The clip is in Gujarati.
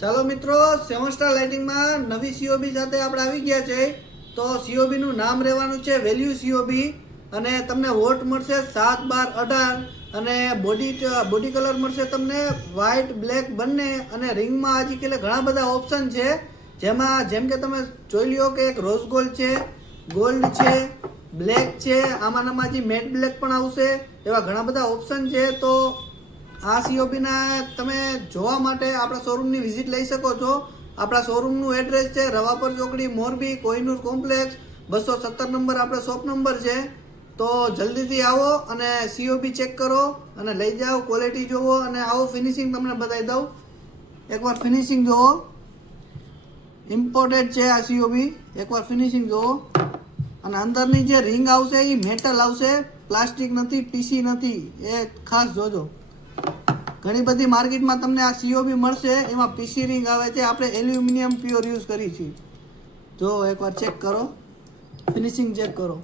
ચાલો મિત્રો, સેવન સ્ટાર લાઇટિંગમાં નવી સીઓબી સાથે આપણે આવી ગયા છે. તો સીઓબી નું નામ રહેવાનું છે વેલ્યુ સીઓબી અને તમને વોટ મળશે 7, 12, 18 અને બોડી કલર મળશે તમને વ્હાઇટ બ્લેક બંને. અને રિંગમાં આજકાલ ઘણા બધા ઓપ્શન છે, જેમ કે તમે જોઈ લ્યો કે એક રોઝ ગોલ્ડ છે, ગોલ્ડ છે, બ્લેક છે, આમાં જે મેટ બ્લેક પણ આવશે. એવા ઘણા બધા ઓપ્શન છે. તો આ સીઓબીના તમે જોવા માટે આપણા શોરૂમની વિઝિટ લઈ શકો છો. આપણા શોરૂમનું એડ્રેસ છે રવાપર ચોકડી, મોરબી, કોહિનૂર કોમ્પ્લેક્સ, 217 નંબર આપણે શોપ નંબર છે. તો જલ્દીથી આવો અને સીઓબી ચેક કરો અને લઈ જાઓ, ક્વોલિટી જોવો અને આવો ફિનિશિંગ તમને બતાવી દઉં. એકવાર ફિનિશિંગ જોવો, ઇમ્પોર્ટેડ છે આ સીઓબી. એકવાર ફિનિશિંગ જોવો. અને અંદરની જે રિંગ આવશે એ મેટલ આવશે, પ્લાસ્ટિક નથી, પીસી નથી, એ ખાસ જોજો. ઘણી બધી માર્કેટમાં તમને આ સીઓબી મળશે, એમાં પીસી રિંગ આવે છે. આપણે એલ્યુમિનિયમ પ્યોર યુઝ કરી છીએ. જો એકવાર ચેક કરો, ફિનિશિંગ ચેક કરો.